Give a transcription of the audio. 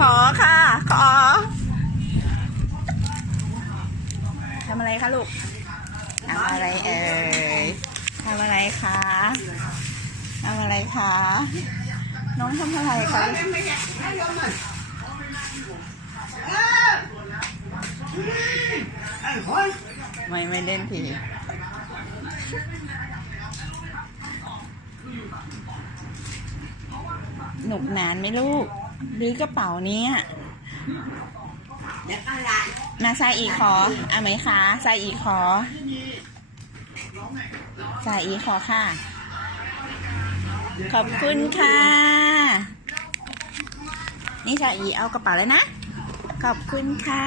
ขอค่ะ ขอ ทำอะไรคะลูกทำอะไรเอ่ยทำอะไรคะทำอะไรคะ น้องทำอะไรคะไม่ไม่เล่นที หนุกหนานไหมลูกหรือกระเป๋าเนี้ยนาซาอีขออาไหมคะซาอีขอซาอีขอค่ะ ขอบคุณค่ะ นี่ซาอีเอากระเป๋าแล้วนะ ขอบคุณค่ะ